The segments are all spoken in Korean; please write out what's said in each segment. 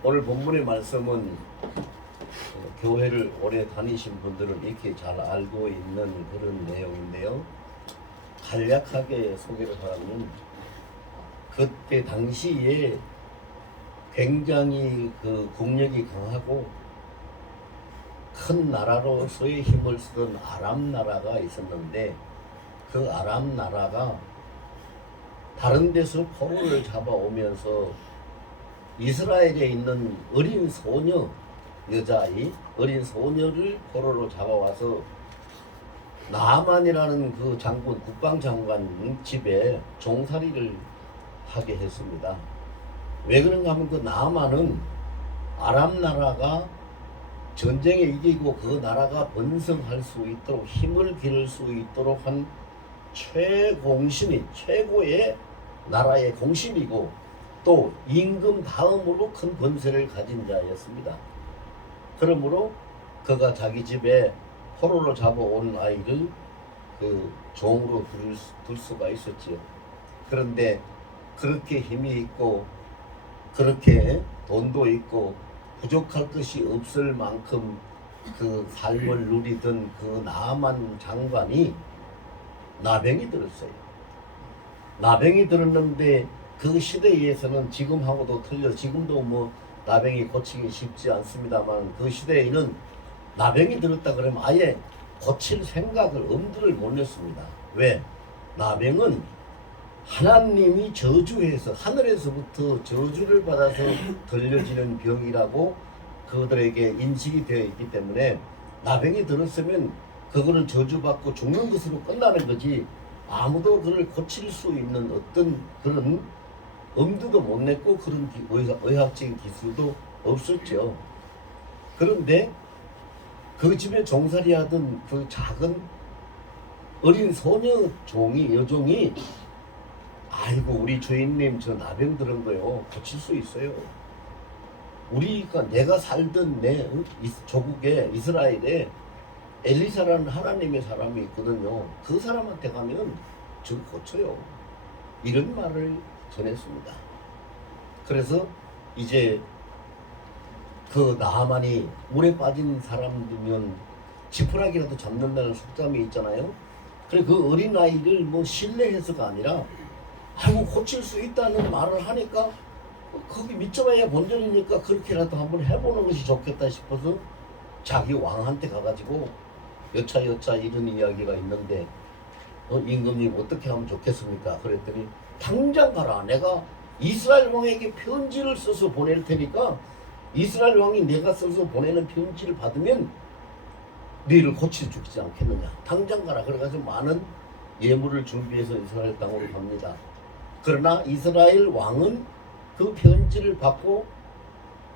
오늘 본문의 말씀은 교회를 오래 다니신 분들은 이렇게 잘 알고 있는 그런 내용인데요. 간략하게 소개를 하면 그때 당시에 굉장히 그 국력이 강하고 큰 나라로서의 힘을 쓰던 아람 나라가 있었는데 그 아람 나라가 다른 데서 포로를 잡아오면서 이스라엘에 있는 어린 소녀, 여자아이, 어린 소녀를 포로로 잡아와서 나아만이라는 그 장군, 국방장관 집에 종살이를 하게 했습니다. 왜 그런가 하면 그 나아만은 아람 나라가 전쟁에 이기고 그 나라가 번성할 수 있도록 힘을 기를 수 있도록 한 최공신이 최고의 나라의 공신이고 또 임금 다음으로 큰 권세를 가진 자였습니다. 그러므로 그가 자기 집에 포로로 잡아온 아이를 그 종으로 둘 수가 있었지요. 그런데 그렇게 힘이 있고 그렇게 돈도 있고 부족할 것이 없을 만큼 그 삶을 누리던 그 나아만 장관이 나병이 들었어요. 나병이 들었는데 그 시대에서는 지금하고도 틀려 지금도 뭐 나병이 고치기 쉽지 않습니다만 그 시대에는 나병이 들었다 그러면 아예 고칠 생각을 엄두를 못 냈습니다. 왜? 나병은 하나님이 저주해서 하늘에서부터 저주를 받아서 들려지는 병이라고 그들에게 인식이 되어 있기 때문에 나병이 들었으면 그거는 저주받고 죽는 것으로 끝나는 거지 아무도 그를 고칠 수 있는 어떤 그런 엄두도 못 냈고 그런 의학적인 기술도 없었죠. 그런데 그 집에 종살이 하던 그 작은 어린 소녀 종이 여종이 아이고 우리 주인님 저 나병 들은 거요 고칠 수 있어요. 우리가 내가 살던 내 조국에 이스라엘에 엘리사라는 하나님의 사람이 있거든요. 그 사람한테 가면 저 고쳐요. 이런 말을 전했습니다. 그래서 이제 그 나하만이 물에 빠진 사람들면 지푸라기라도 잡는다는 속담이 있잖아요. 그래 그 어린아이를 뭐 신뢰해서가 아니라 아이고 고칠 수 있다는 말을 하니까 거기 믿져봐야 본전이니까 그렇게라도 한번 해보는 것이 좋겠다 싶어서 자기 왕한테 가가지고 여차 이런 이야기가 있는데 임금님 어떻게 하면 좋겠습니까? 그랬더니 당장 가라. 내가 이스라엘 왕에게 편지를 써서 보낼 테니까 이스라엘 왕이 내가 써서 보내는 편지를 받으면 너희를 고쳐주지 않겠느냐. 당장 가라. 그래가지고 많은 예물을 준비해서 이스라엘 땅으로 갑니다. 그러나 이스라엘 왕은 그 편지를 받고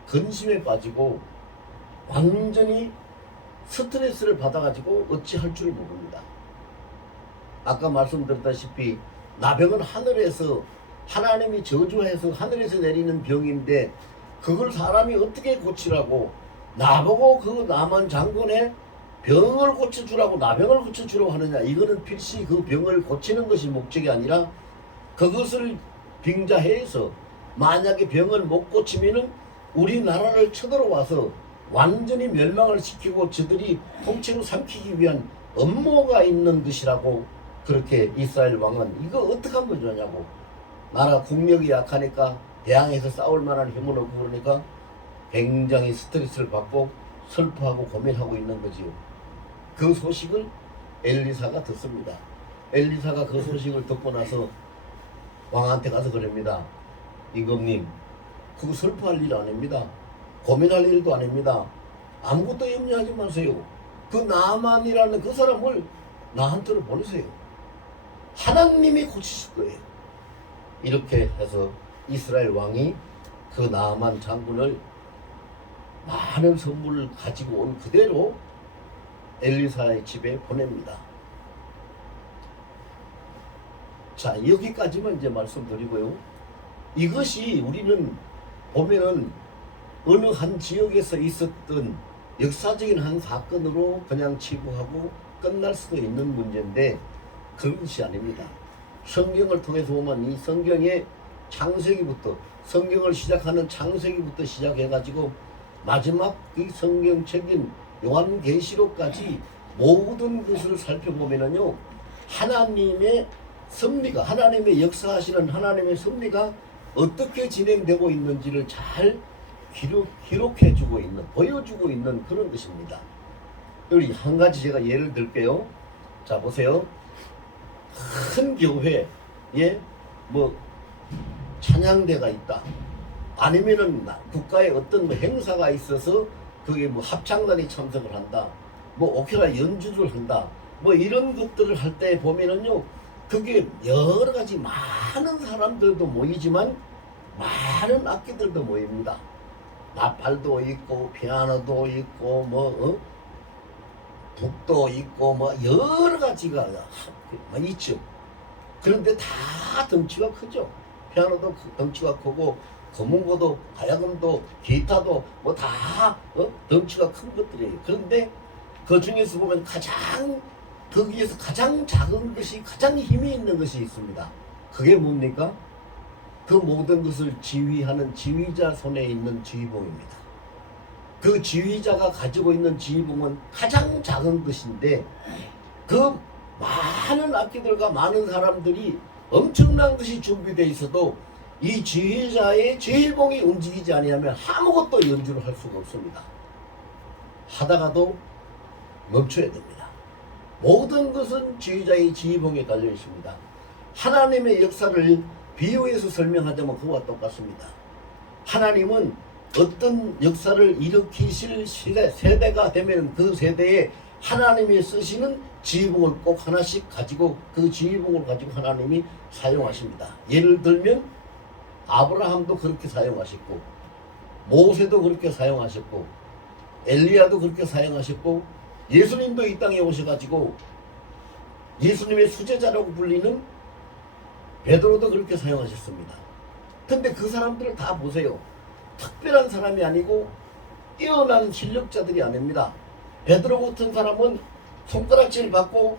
근심에 빠지고 완전히 스트레스를 받아가지고 어찌할 줄 모릅니다. 아까 말씀드렸다시피 나병은 하늘에서 하나님이 저주해서 하늘에서 내리는 병인데 그걸 사람이 어떻게 고치라고 나보고 그 남한 장군의 병을 고쳐주라고 나병을 고쳐주라고 하느냐. 이거는 필시 그 병을 고치는 것이 목적이 아니라 그것을 빙자해서 만약에 병을 못 고치면은 우리나라를 쳐들어와서 완전히 멸망을 시키고 저들이 통째로 삼키기 위한 음모가 있는 것이라고 그렇게 이스라엘 왕은 이거 어떻게 하면 좋냐고. 나라 국력이 약하니까 대항해서 싸울 만한 힘은 없고 그러니까 굉장히 스트레스를 받고 슬퍼하고 고민하고 있는 거지요. 그 소식을 엘리사가 듣습니다. 엘리사가 그 소식을 듣고 나서 왕한테 가서 그럽니다. 임금님 그거 슬퍼할 일 아닙니다. 고민할 일도 아닙니다. 아무것도 염려하지 마세요. 그 나만이라는 그 사람을 나한테로 보내세요. 하나님이 고치실 거예요. 이렇게 해서 이스라엘 왕이 그 나만 장군을 많은 선물을 가지고 온 그대로 엘리사의 집에 보냅니다. 자, 여기까지만 이제 말씀드리고요. 이것이 우리는 보면은 어느 한 지역에서 있었던 역사적인 한 사건으로 그냥 치부하고 끝날 수도 있는 문제인데 그런 것이 아닙니다. 성경을 통해서 보면 이 성경에 창세기부터 성경을 시작하는 창세기부터 시작해가지고 마지막 이 성경책인 요한계시록까지 모든 것을 살펴보면은요, 하나님의 섭리가, 하나님의 역사하시는 하나님의 섭리가 어떻게 진행되고 있는지를 잘 기록해주고 있는, 보여주고 있는 그런 것입니다. 여기 한 가지 제가 예를 들게요. 자, 보세요. 큰 교회에 뭐 찬양대가 있다. 아니면은 국가의 어떤 뭐 행사가 있어서 그게 뭐 합창단이 참석을 한다. 뭐 오케라 연주를 한다. 뭐 이런 것들을 할 때 보면은요, 그게 여러 가지 많은 사람들도 모이지만 많은 악기들도 모입니다. 나팔도 있고 피아노도 있고 뭐 북도 있고 뭐 여러 가지가 있죠. 그런데 다 덩치가 크죠. 피아노도 덩치가 크고 거문고도 가야금도 기타도 뭐 다 덩치가 큰 것들이에요. 그런데 그 중에서 보면 거기에서 가장 작은 것이, 가장 힘이 있는 것이 있습니다. 그게 뭡니까? 그 모든 것을 지휘하는 지휘자 손에 있는 지휘봉입니다. 그 지휘자가 가지고 있는 지휘봉은 가장 작은 것인데, 그 많은 악기들과 많은 사람들이 엄청난 것이 준비되어 있어도 이 지휘자의 지휘봉이 움직이지 아니하면 아무것도 연주를 할 수가 없습니다. 하다가도 멈춰야 됩니다. 모든 것은 지휘자의 지휘봉에 달려 있습니다. 하나님의 역사를 비유해서 설명하자면 그와 똑같습니다. 하나님은 어떤 역사를 일으키실 세대가 되면 그 세대에 하나님이 쓰시는 지휘봉을 꼭 하나씩 가지고, 그 지휘봉을 가지고 하나님이 사용하십니다. 예를 들면 아브라함도 그렇게 사용하셨고, 모세도 그렇게 사용하셨고, 엘리야도 그렇게 사용하셨고, 예수님도 이 땅에 오셔가지고 예수님의 수제자라고 불리는 베드로도 그렇게 사용하셨습니다. 근데 그 사람들을 다 보세요. 특별한 사람이 아니고 뛰어난 실력자들이 아닙니다. 베드로 같은 사람은 손가락질 받고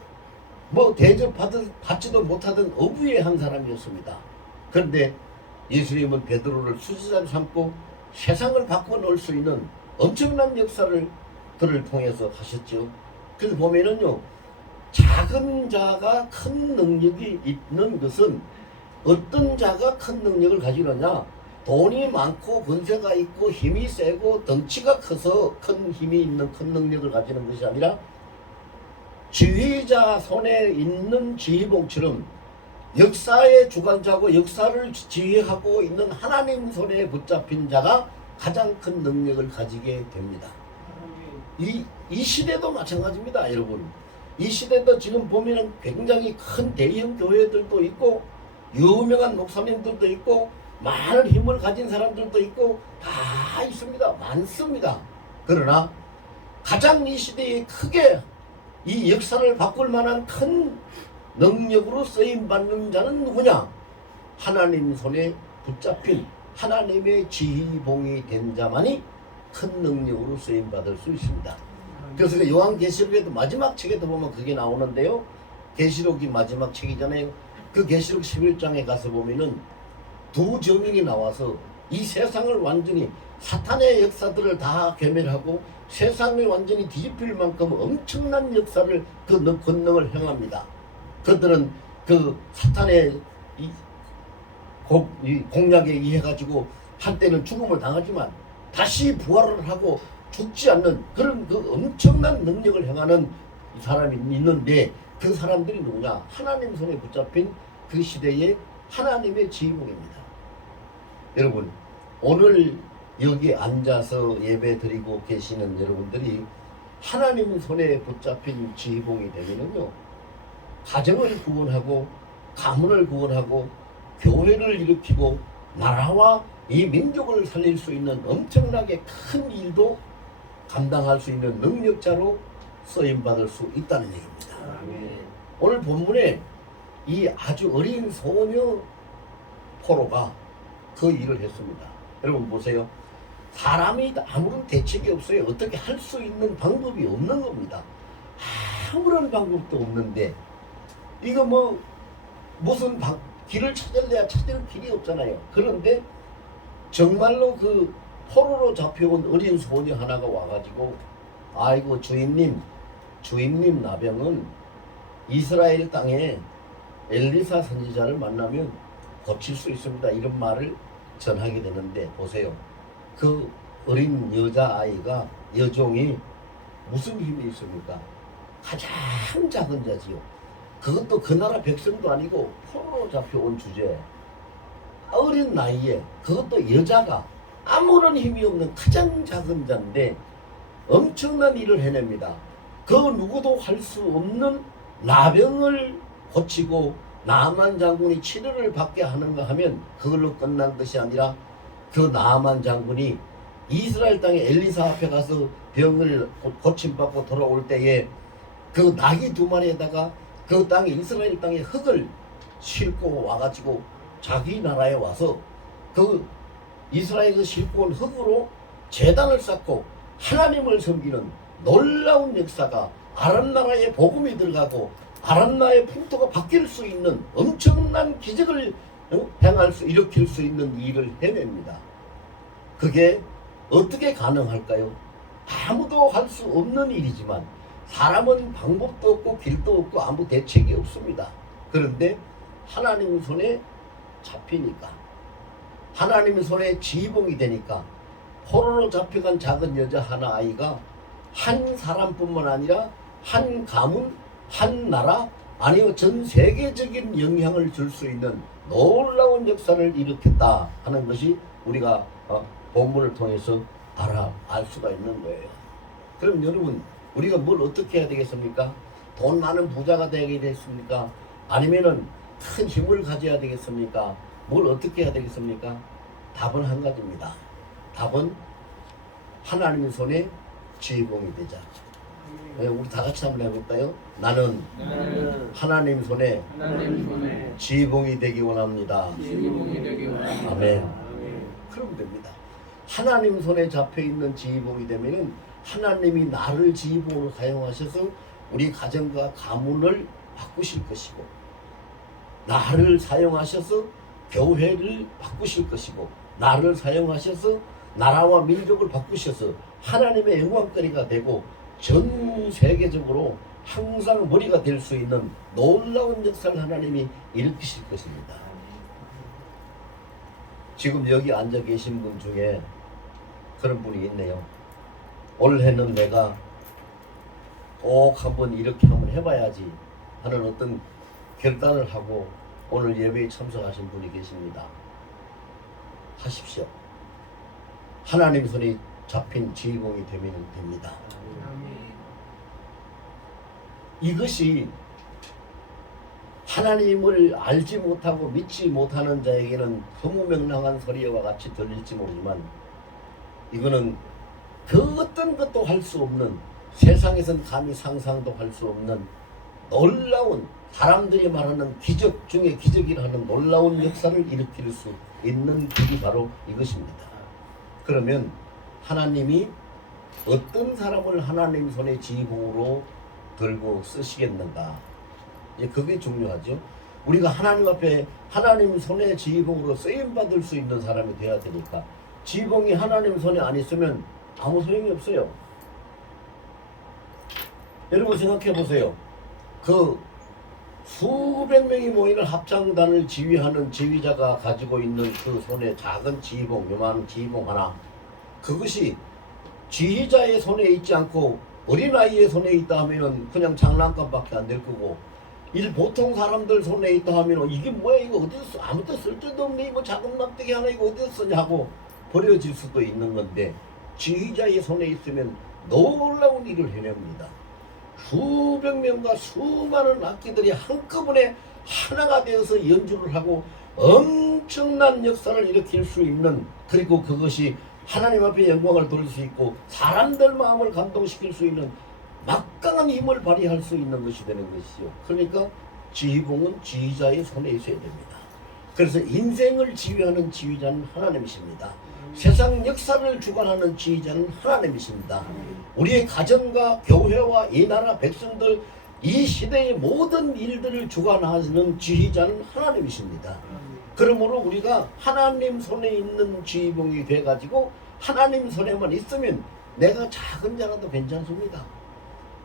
뭐 대접받지도 못하던 어부의 사람이었습니다. 그런데 예수님은 베드로를 수제자로 삼고 세상을 바꿔놓을 수 있는 엄청난 역사를 그를 통해서 하셨죠. 그래서 보면은요, 작은 자가 큰 능력이 있는 것은, 어떤 자가 큰 능력을 가지고 있느냐, 돈이 많고 권세가 있고 힘이 세고 덩치가 커서 큰 힘이 있는 큰 능력을 가지는 것이 아니라 지휘자 손에 있는 지휘봉처럼 역사의 주관자고 역사를 지휘하고 있는 하나님 손에 붙잡힌 자가 가장 큰 능력을 가지게 됩니다. 이 시대도 마찬가지입니다, 여러분. 이 시대도 지금 보면은 굉장히 큰 대형 교회들도 있고 유명한 목사님들도 있고 많은 힘을 가진 사람들도 있고 다 있습니다. 많습니다. 그러나 가장 이 시대에 크게 이 역사를 바꿀 만한 큰 능력으로 쓰임받는 자는 누구냐? 하나님 손에 붙잡힌 하나님의 지휘봉이 된 자만이 큰 능력으로 쓰임받을 수 있습니다. 그래서 그 요한계시록에도 마지막 책에도 보면 그게 나오는데요. 계시록이 마지막 책이잖아요. 그 계시록 11장에 가서 보면은 두 증인이 나와서 이 세상을 완전히 사탄의 역사들을 다 괴멸하고 세상을 완전히 뒤집힐 만큼 엄청난 역사를 그 권능을 행합니다. 그들은 그 사탄의 이 공략에 의해가지고 한때는 죽음을 당하지만 다시 부활을 하고 죽지 않는 그런 그 엄청난 능력을 행하는 사람이 있는데, 그 사람들이 누구냐? 하나님 손에 붙잡힌 그 시대의 하나님의 지휘봉입니다. 여러분, 오늘 여기 앉아서 예배 드리고 계시는 여러분들이 하나님 손에 붙잡힌 지휘봉이 되면은요, 가정을 구원하고 가문을 구원하고 교회를 일으키고 나라와 이 민족을 살릴 수 있는 엄청나게 큰 일도 감당할 수 있는 능력자로 쓰임받을 수 있다는 얘기입니다. 오늘 본문에 이 아주 어린 소녀 포로가 그 일을 했습니다. 여러분 보세요. 사람이 아무런 대책이 없어요. 어떻게 할 수 있는 방법이 없는 겁니다. 아무런 방법도 없는데 이거 뭐 무슨 길을 찾을래야 찾을 길이 없잖아요. 그런데 정말로 그 포로로 잡혀온 어린 소녀 하나가 와가지고 아이고 주인님 나병은 이스라엘 땅에 엘리사 선지자를 만나면 고칠 수 있습니다. 이런 말을 전하게 되는데 보세요. 그 어린 여자아이가 여종이 무슨 힘이 있습니까? 가장 작은 자지요. 그것도 그 나라 백성도 아니고 포로로 잡혀온 주제에 어린 나이에 그것도 여자가 아무런 힘이 없는 가장 작은 자인데 엄청난 일을 해냅니다. 그 누구도 할 수 없는 나병을 고치고 나만 장군이 치료를 받게 하는가 하면 그걸로 끝난 것이 아니라 그 나만 장군이 이스라엘 땅에 엘리사 앞에 가서 병을 고침받고 돌아올 때에 그 나귀 2마리에다가 그 땅에 이스라엘 땅에 흙을 싣고 와가지고 자기 나라에 와서 그 이스라엘에서 싣고 온 흙으로 제단을 쌓고 하나님을 섬기는 놀라운 역사가 아람 나라에 복음이 들어가고 아람 나라의 풍토가 바뀔 수 있는 엄청난 기적을 일으킬 수 있는 일을 해냅니다. 그게 어떻게 가능할까요? 아무도 할 수 없는 일이지만 사람은 방법도 없고 길도 없고 아무 대책이 없습니다. 그런데 하나님 손에 잡히니까 하나님 손에 지봉이 되니까 포로로 잡혀간 작은 여자 하나 아이가 한 사람뿐만 아니라 한 가문, 한 나라 아니면 전 세계적인 영향을 줄 수 있는 놀라운 역사를 일으켰다 하는 것이 우리가 본문을 통해서 알 수가 있는 거예요. 그럼 여러분 우리가 뭘 어떻게 해야 되겠습니까? 돈 많은 부자가 되겠습니까? 아니면은 큰 힘을 가져야 되겠습니까? 뭘 어떻게 해야 되겠습니까? 답은 한 가지입니다. 답은 하나님의 손에 지휘봉이 되자. 우리 다 같이 한번 해볼까요? 나는 하나님 손에 지휘봉이 되기 원합니다. 아멘. 그러면 됩니다. 하나님 손에 잡혀있는 지휘봉이 되면은 하나님이 나를 지휘봉으로 사용하셔서 우리 가정과 가문을 바꾸실 것이고 나를 사용하셔서 교회를 바꾸실 것이고 나를 사용하셔서 나라와 민족을 바꾸셔서 하나님의 영광거리가 되고 전 세계적으로 항상 머리가 될 수 있는 놀라운 역사를 하나님이 일으키실 것입니다. 지금 여기 앉아 계신 분 중에 그런 분이 있네요. 올해는 내가 꼭 한번 이렇게 한번 해봐야지 하는 어떤 결단을 하고 오늘 예배에 참석하신 분이 계십니다. 하십시오. 하나님 손이 잡힌 지휘봉이 되면 됩니다. 이것이 하나님을 알지 못하고 믿지 못하는 자에게는 허무맹랑한 소리와 같이 들릴지 모르지만 이거는 그 어떤 것도 할 수 없는 세상에선 감히 상상도 할 수 없는 놀라운 사람들이 말하는 기적 중에 기적이라는 놀라운 역사를 일으킬 수 있는 길이 바로 이것입니다. 그러면 하나님이 어떤 사람을 하나님 손의 지휘봉으로 들고 쓰시겠는가? 이제 그게 중요하죠. 우리가 하나님 앞에 하나님 손의 지휘봉으로 쓰임받을 수 있는 사람이 돼야 되니까 지휘봉이 하나님 손에 안 있으면 아무 소용이 없어요. 여러분 생각해 보세요. 그 수백 명이 모이는 합창단을 지휘하는 지휘자가 가지고 있는 그 손에 작은 지휘봉, 요만한 지휘봉 하나, 그것이 지휘자의 손에 있지 않고 어린아이의 손에 있다 하면은 그냥 장난감밖에 안 될 거고, 보통 사람들 손에 있다 하면은 이게 뭐야, 이거 어디서 써? 아무도 쓸데도 없네, 뭐 작은 막대기 하나 이거 어디서 쓰냐 하고 버려질 수도 있는 건데, 지휘자의 손에 있으면 놀라운 일을 해냅니다. 수백 명과 수많은 악기들이 한꺼번에 하나가 되어서 연주를 하고 엄청난 역사를 일으킬 수 있는, 그리고 그것이 하나님 앞에 영광을 돌릴 수 있고 사람들 마음을 감동시킬 수 있는 막강한 힘을 발휘할 수 있는 것이 되는 것이죠. 그러니까 지휘봉은 지휘자의 손에 있어야 됩니다. 그래서 인생을 지휘하는 지휘자는 하나님이십니다. 세상 역사를 주관하는 지휘자는 하나님이십니다. 우리의 가정과 교회와 이 나라 백성들 이 시대의 모든 일들을 주관하시는 지휘자는 하나님이십니다. 그러므로 우리가 하나님 손에 있는 지휘봉이 돼가지고 하나님 손에만 있으면 내가 작은 자라도 괜찮습니다.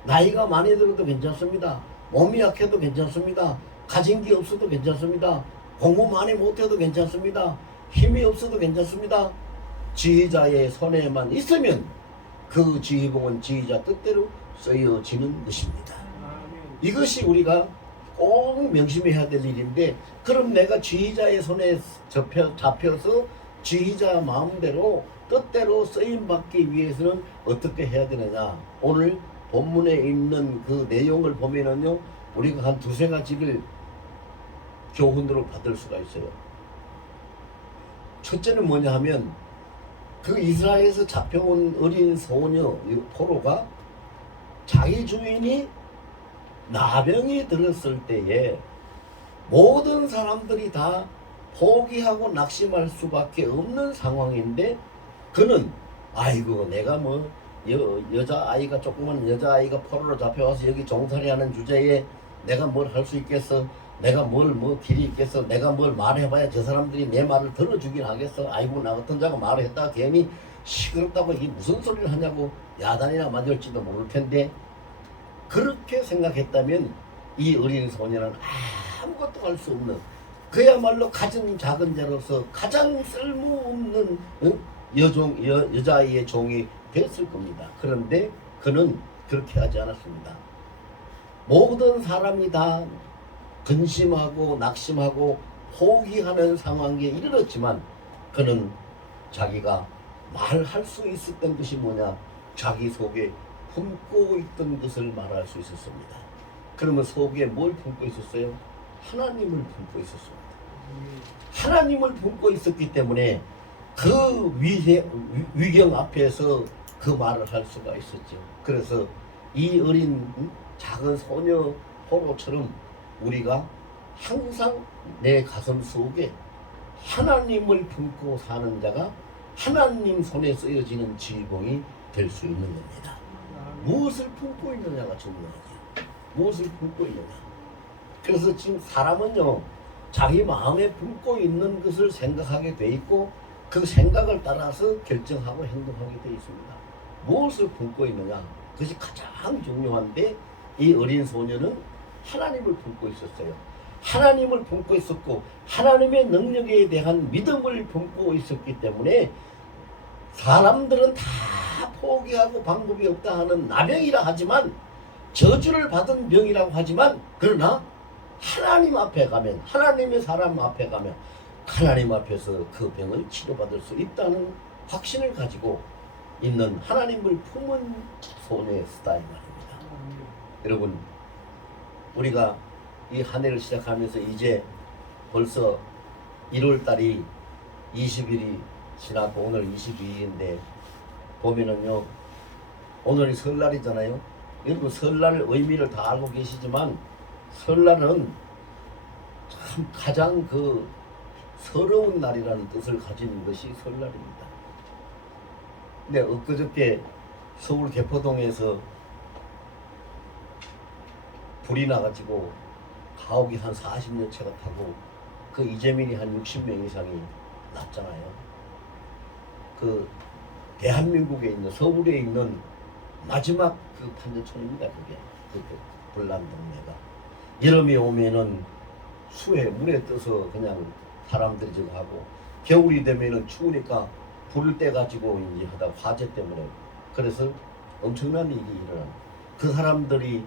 나이가 많이 들어도 괜찮습니다. 몸이 약해도 괜찮습니다. 가진 게 없어도 괜찮습니다. 공부 많이 못해도 괜찮습니다. 힘이 없어도 괜찮습니다. 지휘자의 손에만 있으면 그 지휘봉은 지휘자 뜻대로 쓰여지는 것입니다. 이것이 우리가 꼭 명심해야 될 일인데, 그럼 내가 지휘자의 손에 잡혀서 지휘자 마음대로 뜻대로 쓰임받기 위해서는 어떻게 해야 되느냐. 오늘 본문에 있는 그 내용을 보면은요, 우리가 한 두세 가지를 교훈으로 받을 수가 있어요. 첫째는 뭐냐 하면, 그 이스라엘에서 잡혀온 어린 소녀 포로가 자기 주인이 나병이 들었을 때에 모든 사람들이 다 포기하고 낙심할 수밖에 없는 상황인데, 그는 아이고 내가 뭐 여자아이가 조그만 여자아이가 포로로 잡혀와서 여기 종살이하는 주제에 내가 뭘 할 수 있겠어? 내가 뭐 길이 있겠어? 내가 뭘 말해봐야 저 사람들이 내 말을 들어주긴 하겠어? 아이고 나 같은 자가 말을 했다가 괜히 시끄럽다고 이게 무슨 소리를 하냐고 야단이나 맞을지도 모를 텐데, 그렇게 생각했다면 이 어린 소녀는 아무것도 할 수 없는, 그야말로 가진 작은 자로서 가장 쓸모없는 여자아이의 종이 됐을 겁니다. 그런데 그는 그렇게 하지 않았습니다. 모든 사람이 다 근심하고 낙심하고 포기하는 상황에 이르렀지만, 그는 자기가 말할 수 있었던 것이 뭐냐, 자기 속에 품고 있던 것을 말할 수 있었습니다. 그러면 속에 뭘 품고 있었어요? 하나님을 품고 있었습니다. 하나님을 품고 있었기 때문에 그 위경 앞에서 그 말을 할 수가 있었죠. 그래서 이 어린 작은 소녀 포로처럼 우리가 항상 내 가슴 속에 하나님을 품고 사는 자가 하나님 손에 쓰여지는 지휘봉이 될 수 있는 겁니다. 무엇을 품고 있느냐가 중요하죠. 무엇을 품고 있느냐. 그래서 지금 사람은요, 자기 마음에 품고 있는 것을 생각하게 돼 있고, 그 생각을 따라서 결정하고 행동하게 돼 있습니다. 무엇을 품고 있느냐, 그것이 가장 중요한데, 이 어린 소녀는 하나님을 품고 있었어요. 하나님을 품고 있었고, 하나님의 능력에 대한 믿음을 품고 있었기 때문에 사람들은 다 포기하고 방법이 없다 하는 나병이라 하지만, 저주를 받은 병이라고 하지만, 그러나 하나님 앞에 가면, 하나님의 사람 앞에 가면 하나님 앞에서 그 병을 치료받을 수 있다는 확신을 가지고 있는 하나님을 품은 소녀의 스타일 말입니다. 여러분, 우리가 이 한 해를 시작하면서 이제 벌써 1월 달이 20일이 지나고 오늘 22일인데, 보면은요, 오늘이 설날이잖아요. 여러분, 설날 의미를 다 알고 계시지만, 설날은 참 가장 그 서러운 날이라는 뜻을 가진 것이 설날입니다. 근데 엊그저께 서울 개포동에서 불이 나가지고 가옥이 한 40여 채가 타고 그 이재민이 한 60명 이상이 났잖아요. 그 대한민국에 있는, 서울에 있는 마지막 그 판자촌입니다. 그게 그때 불난 동네가. 여름이 오면은 수해 물에 떠서 그냥 사람들이 저거 하고, 겨울이 되면은 추우니까 불을 떼 가지고 이제 하다 화재 때문에, 그래서 엄청난 일이 일어나는, 그 사람들이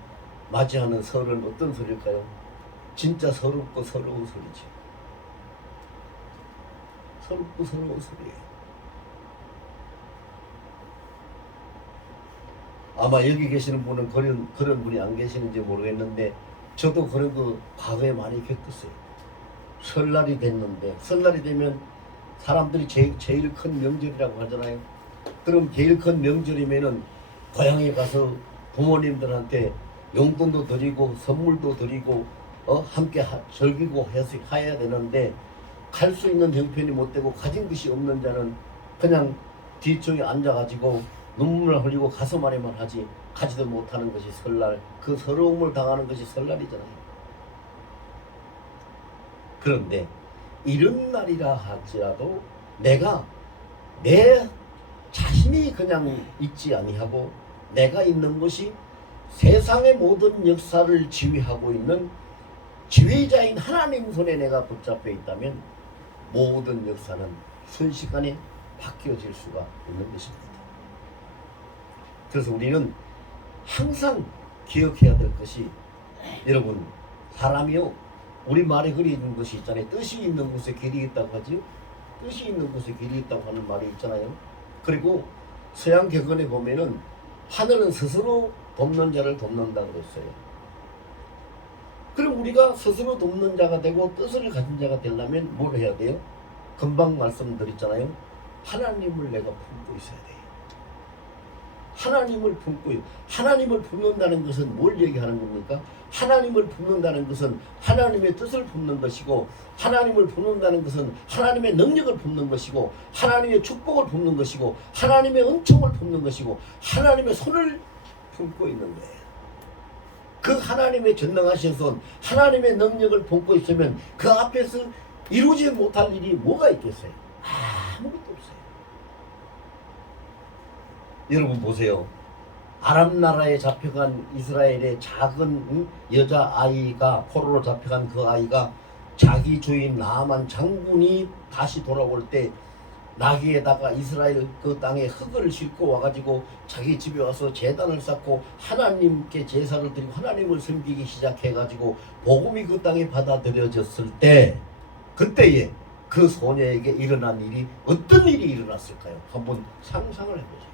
맞이하는 설은 어떤 설일까요? 진짜 서럽고 서러운 설이지. 서럽고 서러운 설이에요. 아마 여기 계시는 분은 그런 분이 안 계시는지 모르겠는데, 저도 그런 거 과거에 많이 겪었어요. 설날이 됐는데, 설날이 되면 사람들이 제일 큰 명절이라고 하잖아요. 그럼 제일 큰 명절이면은 고향에 가서 부모님들한테 용돈도 드리고 선물도 드리고 함께 즐기고 해야 되는데, 갈 수 있는 형편이 못 되고 가진 것이 없는 자는 그냥 뒤쪽에 앉아가지고 눈물을 흘리고 가슴 아래만 하지 가지도 못하는 것이 설날, 그 서러움을 당하는 것이 설날이잖아요. 그런데 이런 날이라 할지라도 내가 내 자신이 그냥 있지 아니하고 내가 있는 것이 세상의 모든 역사를 지휘하고 있는 지휘자인 하나님 손에 내가 붙잡혀 있다면 모든 역사는 순식간에 바뀌어질 수가 있는 것입니다. 그래서 우리는 항상 기억해야 될 것이, 여러분, 사람이요, 우리 말에 그리 있는 것이 있잖아요. 뜻이 있는 곳에 길이 있다고 하지요. 뜻이 있는 곳에 길이 있다고 하는 말이 있잖아요. 그리고 서양 격언에 보면은 하늘은 스스로 돕는 자를 돕는다 그랬어요. 그럼 우리가 스스로 돕는 자가 되고 뜻을 가진 자가 되려면 뭘 해야 돼요? 금방 말씀드렸잖아요. 하나님을 내가 품고 있어야 돼요. 하나님을 품고, 하나님을 품는다는 것은 뭘 얘기하는 겁니까? 하나님을 품는다는 것은 하나님의 뜻을 품는 것이고, 하나님을 품는다는 것은 하나님의 능력을 품는 것이고, 하나님의 축복을 품는 것이고, 하나님의 은총을 품는 것이고, 하나님의 손을 품고 있는 거예요. 그 하나님의 전능하신 손, 하나님의 능력을 품고 있으면 그 앞에서 이루지 못할 일이 뭐가 있겠어요? 아무것도 없어요. 여러분 보세요. 아랍 나라에 잡혀간 이스라엘의 작은 여자아이가, 포로로 잡혀간 그 아이가 자기 주인 나아만 장군이 다시 돌아올 때 나귀에다가 이스라엘 그 땅에 흙을 싣고 와가지고 자기 집에 와서 제단을 쌓고 하나님께 제사를 드리고 하나님을 섬기기 시작해가지고 복음이 그 땅에 받아들여졌을 때, 그때에 그 소녀에게 일어난 일이 어떤 일이 일어났을까요? 한번 상상을 해보세요.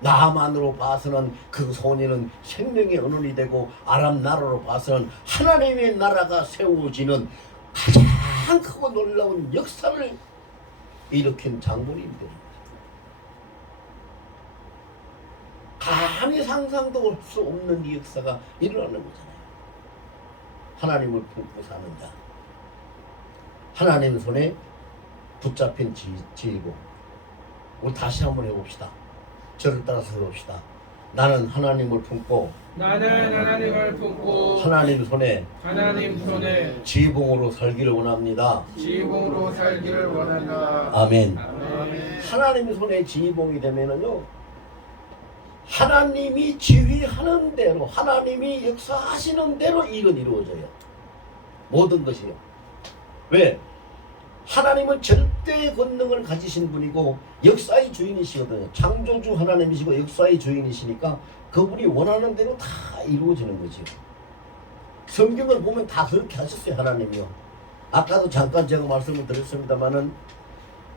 나만으로 봐서는 그 소녀는 생명의 언원이 되고, 아랍 나라로 봐서는 하나님의 나라가 세워지는 가장 크고 놀라운 역사를 일으킨 장군인데, 감히 상상도 할 수 없는 이 역사가 일어나는 거잖아요. 하나님을 품고 사는 자, 하나님 손에 붙잡힌 지휘고. 우리 다시 한번 해봅시다. 저를 따라서 해봅시다. 나는 하나님을 품고, 하나님 손에 지휘봉으로 살기를 원합니다. 아멘. 하나님 손에 지휘봉이 되면은요, 하나님이 지휘하는 대로, 하나님이 역사하시는 대로 일은 이루어져요. 모든 것이요. 왜? 하나님은 절대 권능을 가지신 분이고 역사의 주인이시거든요. 창조주 하나님이시고 역사의 주인이시니까 그분이 원하는 대로 다 이루어지는 거죠. 성경을 보면 다 그렇게 하셨어요. 하나님이요. 아까도 잠깐 제가 말씀을 드렸습니다마는,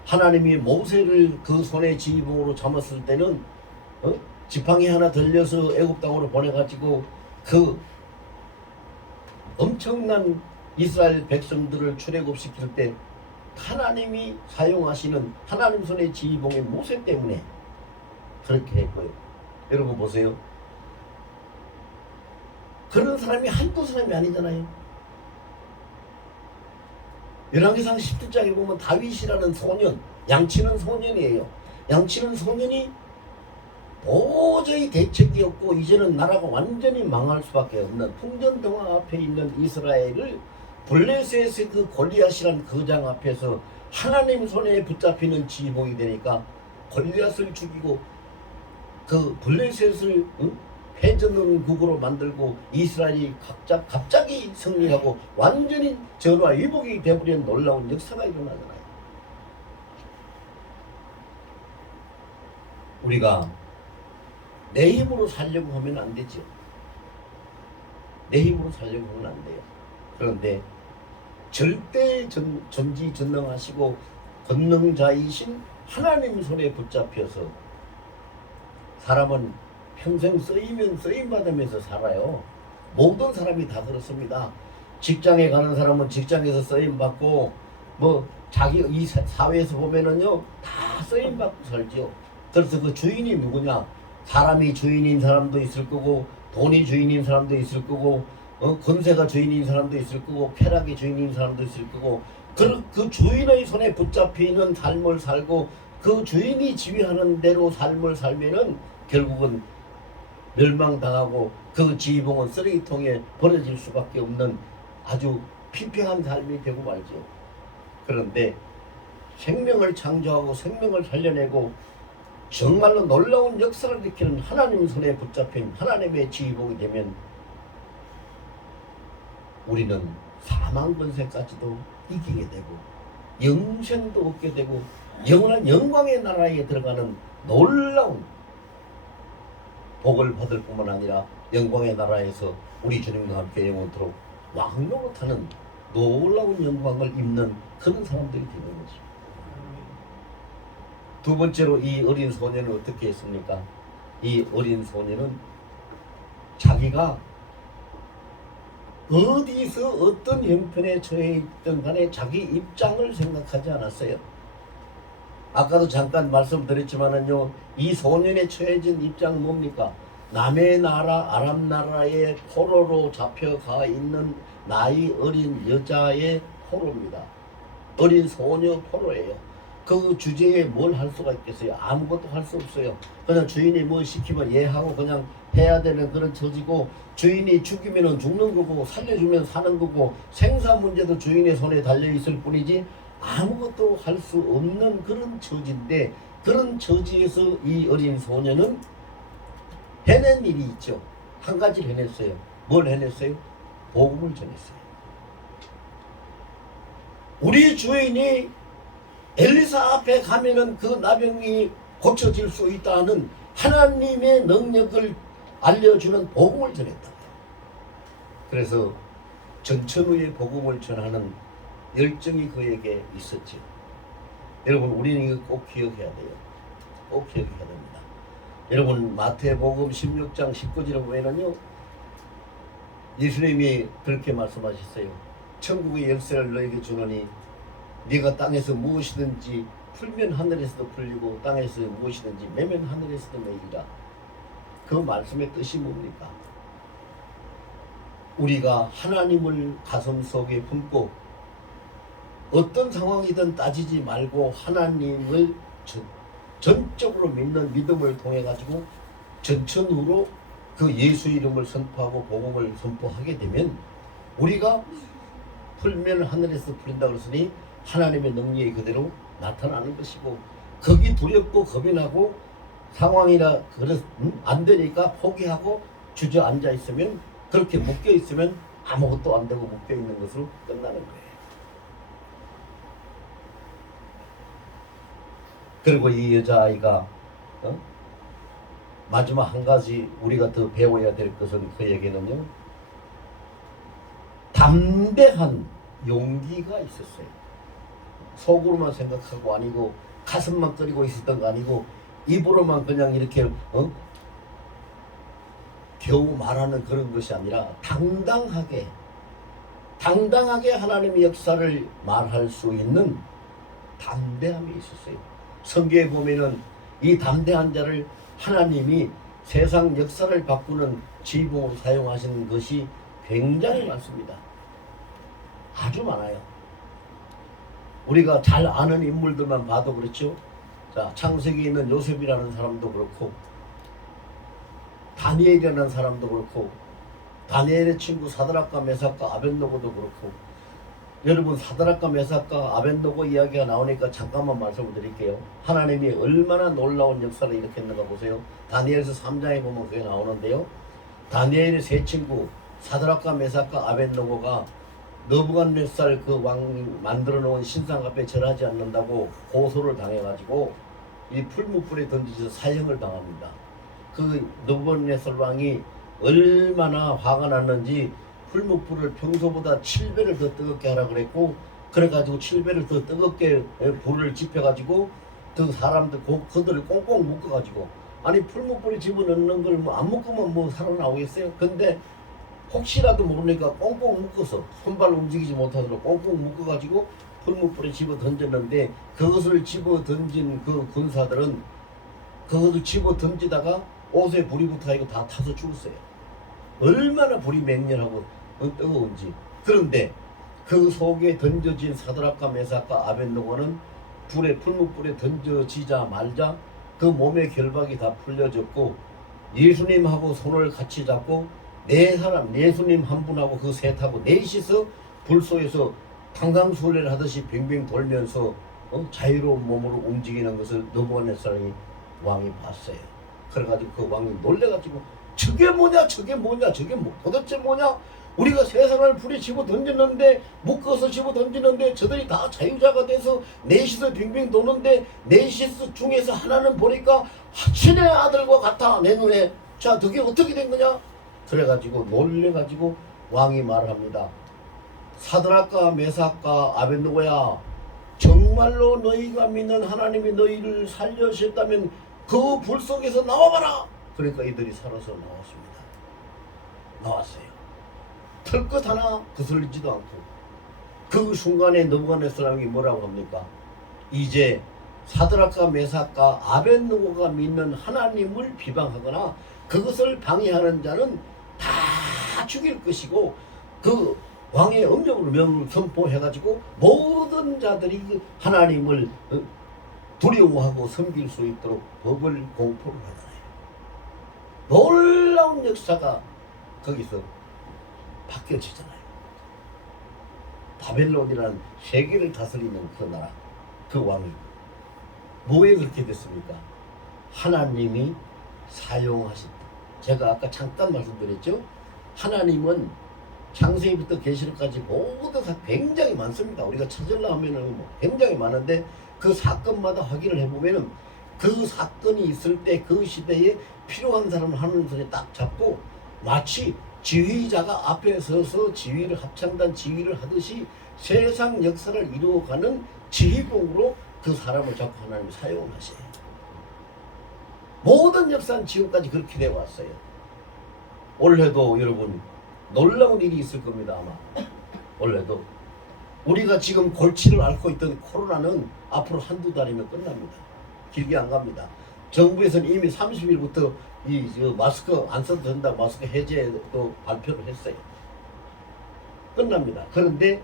하나님이 모세를 그 손에 지휘봉으로 잡았을 때는 지팡이 하나 들려서 애굽 땅으로 보내가지고 그 엄청난 이스라엘 백성들을 출애굽시킬 때 하나님이 사용하시는 하나님 손의 지휘봉의 모세 때문에 그렇게 했고요. 여러분 보세요. 그런 사람이 한두 사람이 아니잖아요. 열왕기상 17장에 보면 다윗이라는 소년, 양치는 소년이에요. 양치는 소년이 도저히 대책이 없고 이제는 나라가 완전히 망할 수밖에 없는 풍전등화 앞에 있는 이스라엘을 블레셋의 그 골리앗이라는 거장 앞에서 하나님 손에 붙잡히는 지휘봉이 되니까 골리앗을 죽이고 그 블레셋을 패전국으로 만들고 이스라엘이 갑자기 승리하고 완전히 전화위복이 되어버린 놀라운 역사가 일어나잖아요. 우리가 내 힘으로 살려고 하면 안 되죠. 내 힘으로 살려고 하면 안 돼요. 그런데 절대 전지전능하시고 권능자이신 하나님 손에 붙잡혀서 사람은 평생 쓰이면 쓰임받으면서 살아요. 모든 사람이 다 그렇습니다. 직장에 가는 사람은 직장에서 쓰임받고, 자기 이 사회에서 보면은요 다 쓰임받고 살죠. 그래서 그 주인이 누구냐? 사람이 주인인 사람도 있을 거고, 돈이 주인인 사람도 있을 거고, 권세가 주인인 사람도 있을 거고, 쾌락이 주인인 사람도 있을 거고, 그 주인의 손에 붙잡히는 삶을 살고 그 주인이 지휘하는 대로 삶을 살면은 결국은 멸망당하고 그 지휘봉은 쓰레기통에 버려질 수밖에 없는 아주 피폐한 삶이 되고 말죠. 그런데 생명을 창조하고 생명을 살려내고 정말로 놀라운 역사를 일으키는 하나님 손에 붙잡힌 하나님의 지휘봉이 되면 우리는 사망 권세까지도 이기게 되고 영생도 얻게 되고 영원한 영광의 나라에 들어가는 놀라운 복을 받을 뿐만 아니라 영광의 나라에서 우리 주님과 함께 영원토록 왕노릇하는 놀라운 영광을 입는 그런 사람들이 되는 것입니다. 두 번째로 이 어린 소년은 어떻게 했습니까? 이 어린 소년은 자기가 어디서 어떤 형편에 처해 있든 간에 자기 입장을 생각하지 않았어요. 아까도 잠깐 말씀드렸지만은요, 이 소년의 처해진 입장은 뭡니까? 남의 나라 아람 나라의 포로로 잡혀가 있는 나이 어린 여자의 포로입니다. 어린 소녀 포로예요. 그 주제에 뭘 할 수가 있겠어요? 아무것도 할 수 없어요. 그냥 주인이 뭐 시키면 예하고 그냥 해야 되는 그런 처지고, 주인이 죽이면 죽는 거고 살려주면 사는 거고 생사 문제도 주인의 손에 달려있을 뿐이지 아무것도 할 수 없는 그런 처지인데, 그런 처지에서 이 어린 소녀는 해낸 일이 있죠. 한 가지를 해냈어요. 뭘 해냈어요? 복음을 전했어요. 우리 주인이 엘리사 앞에 가면은 그 나병이 고쳐질 수 있다는 하나님의 능력을 알려주는 복음을 전했다. 그래서 전천후의 복음을 전하는 열정이 그에게 있었죠. 여러분, 우리는 이거 꼭 기억해야 돼요. 꼭 기억해야 됩니다. 여러분, 마태복음 16장 19절에 보면은요, 예수님이 그렇게 말씀하셨어요. 천국의 열쇠를 너에게 주노니 네가 땅에서 무엇이든지 풀면 하늘에서도 풀리고 땅에서 무엇이든지 매면 하늘에서도 매이리라. 그 말씀의 뜻이 뭡니까? 우리가 하나님을 가슴속에 품고 어떤 상황이든 따지지 말고 하나님을 전적으로 믿는 믿음을 통해 가지고 전천후로 그 예수 이름을 선포하고 복음을 선포하게 되면 우리가 풀면 하늘에서 풀린다 그랬으니 하나님의 능력이 그대로 나타나는 것이고, 거기 두렵고 겁이 나고 상황이라 안 되니까 포기하고 주저앉아 있으면, 그렇게 묶여 있으면 아무것도 안 되고 묶여 있는 것으로 끝나는 거예요. 그리고 이 여자아이가 마지막 한 가지 우리가 더 배워야 될 것은, 그에게는요 담대한 용기가 있었어요. 속으로만 생각하고 아니고 가슴만 끓이고 있었던 거 아니고 입으로만 그냥 이렇게 겨우 말하는 그런 것이 아니라 당당하게 하나님의 역사를 말할 수 있는 담대함이 있었어요. 성경에 보면은 이 담대한 자를 하나님이 세상 역사를 바꾸는 지휘봉으로 사용하시는 것이 굉장히 많습니다. 아주 많아요. 우리가 잘 아는 인물들만 봐도 그렇죠. 자, 창세기에 있는 요셉이라는 사람도 그렇고, 다니엘이라는 사람도 그렇고, 다니엘의 친구 사드락과 메삭과 아벳노고도 그렇고. 여러분, 사드락과 메삭과 아벳노고 이야기가 나오니까 잠깐만 말씀을 드릴게요. 하나님이 얼마나 놀라운 역사를 일으켰는가 보세요. 다니엘서 3장에 보면 그게 나오는데요, 다니엘의 세 친구 사드락과 메삭과 아벳노고가 느부갓네살 그 왕 만들어 놓은 신상 앞에 절하지 않는다고 고소를 당해가지고 이 풀무불에 던지셔서 사형을 당합니다. 그 느부갓네살 왕이 얼마나 화가 났는지 풀무불을 평소보다 7배를 더 뜨겁게 하라 그랬고, 그래가지고 7배를 더 뜨겁게 불을 지펴가지고 그 사람들 그들을 꽁꽁 묶어가지고, 아니 풀무불에 집어넣는 걸 뭐 안 묶으면 뭐 살아나오겠어요? 근데 혹시라도 모르니까 꽁꽁 묶어서 손발 움직이지 못하도록 꽁꽁 묶어가지고 풀무불에 집어 던졌는데, 그것을 집어 던진 그 군사들은 그것을 집어 던지다가 옷에 불이 붙어가지고 다 타서 죽었어요. 얼마나 불이 맹렬하고 뜨거운지. 그런데 그 속에 던져진 사드락과 메삭과 아벳노고는 풀무불에 던져지자 말자 그 몸의 결박이 다 풀려졌고 예수님하고 손을 같이 잡고 네 사람, 예수님 한 분하고 그 셋하고 넷이서 불소에서 탄광순례를 하듯이 빙빙 돌면서 자유로운 몸으로 움직이는 것을 느부갓네살이 왕이 봤어요. 그래가지고 그 왕이 놀래가지고 저게 뭐냐, 저게 뭐냐, 저게 도대체 뭐냐? 우리가 세상을 불에 집어 던졌는데, 묶어서 집어 던지는데 저들이 다 자유자가 돼서 넷이서 빙빙 도는데 넷이 중에서 하나는 보니까 신의 아들과 같아, 내 눈에. 자, 그게 어떻게 된 거냐? 그래가지고 놀래가지고 왕이 말합니다. 사드락과 메삭과 아벳느고야, 정말로 너희가 믿는 하나님이 너희를 살려주셨다면 그 불 속에서 나와봐라. 그러니까 이들이 살아서 나왔습니다. 나왔어요. 털끝 하나 거슬리지도 않고. 그 순간에 느부갓네살이 뭐라고 합니까? 이제 사드락과 메삭과 아벳느고가 믿는 하나님을 비방하거나 그것을 방해하는 자는 다 죽일 것이고, 그 왕의 음력으로 명을 선포해가지고 모든 자들이 그 하나님을 두려워하고 섬길 수 있도록 법을 공포를 하잖아요. 놀라운 역사가 거기서 바뀌어지잖아요. 바벨론이라는 세계를 다스리는 그 나라, 그 왕이 뭐에 그렇게 됐습니까? 하나님이 사용하신, 제가 아까 잠깐 말씀드렸죠. 하나님은 창세기부터 계시록까지 모든 사 굉장히 많습니다. 우리가 찾으려 하면은 굉장히 많은데 그 사건마다 확인을 해보면은 그 사건이 있을 때 그 시대에 필요한 사람을 하는 손에 딱 잡고 마치 지휘자가 앞에 서서 지휘를, 합창단 지휘를 하듯이 세상 역사를 이루어가는 지휘봉으로 그 사람을 잡고 하나님이 사용하셔요. 모든 역사는 지금까지 그렇게 되어 왔어요. 올해도 여러분 놀라운 일이 있을 겁니다. 아마 올해도 우리가 지금 골치를 앓고 있던 코로나는 앞으로 한두 달이면 끝납니다. 길게 안 갑니다. 정부에서는 이미 30일부터 이 마스크 안 써도 된다, 마스크 해제도 발표를 했어요. 끝납니다. 그런데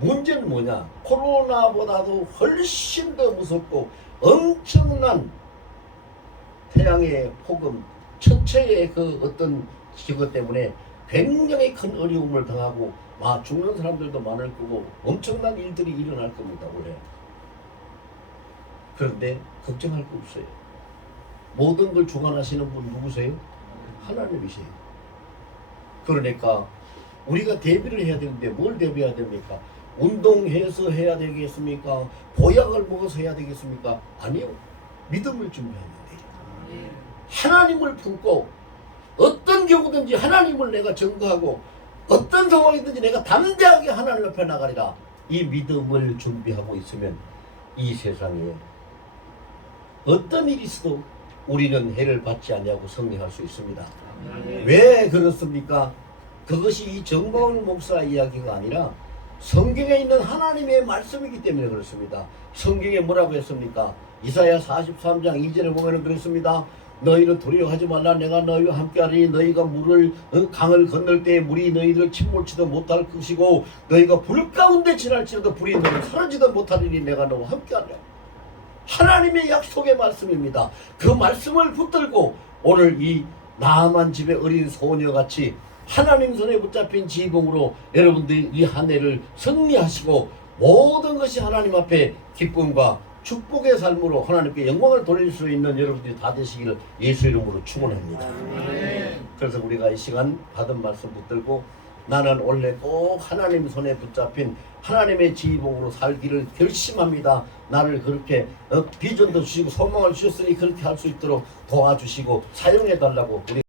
문제는 뭐냐? 코로나보다도 훨씬 더 무섭고 엄청난 태양의 폭음, 천체의 그 어떤 그것 때문에 굉장히 큰 어려움을 당하고 죽는 사람들도 많을 거고 엄청난 일들이 일어날 겁니다. 올해. 그런데 걱정할 거 없어요. 모든 걸 주관하시는 분 누구세요? 하나님이세요. 그러니까 우리가 대비를 해야 되는데 뭘 대비해야 됩니까? 운동해서 해야 되겠습니까? 보약을 먹어서 해야 되겠습니까? 아니요. 믿음을 준비하면 돼요. 하나님을 품고 어떤 경우든지 하나님을 내가 증거하고 어떤 상황이든지 내가 담대하게 하나님 옆에 나가리라. 이 믿음을 준비하고 있으면 이 세상에 어떤 일이 있어도 우리는 해를 받지 않냐고 승리할 수 있습니다. 왜 그렇습니까? 그것이 이 정광훈 목사 이야기가 아니라 성경에 있는 하나님의 말씀이기 때문에 그렇습니다. 성경에 뭐라고 했습니까? 이사야 43장 2절에 보면 그렇습니다. 너희는 두려워하지 말라. 내가 너희와 함께하리니 너희가 강을 건널 때에 물이 너희를 침몰치도 못할 것이고 너희가 불 가운데 지날지라도 불이 너희를 사라지도 못하리니 내가 너와 함께하리라. 하나님의 약속의 말씀입니다. 그 말씀을 붙들고 오늘 이 나아만 집의 어린 소녀같이 하나님 손에 붙잡힌 지휘봉으로 여러분들이 이 한 해를 승리하시고 모든 것이 하나님 앞에 기쁨과 축복의 삶으로 하나님께 영광을 돌릴 수 있는 여러분들이 다 되시기를 예수 이름으로 축원합니다. 그래서 우리가 이 시간 받은 말씀 붙들고 나는 원래 꼭 하나님 손에 붙잡힌 하나님의 지휘봉으로 살기를 결심합니다. 나를 그렇게 비전도 주시고 소망을 주셨으니 그렇게 할 수 있도록 도와주시고 사용해 달라고 우리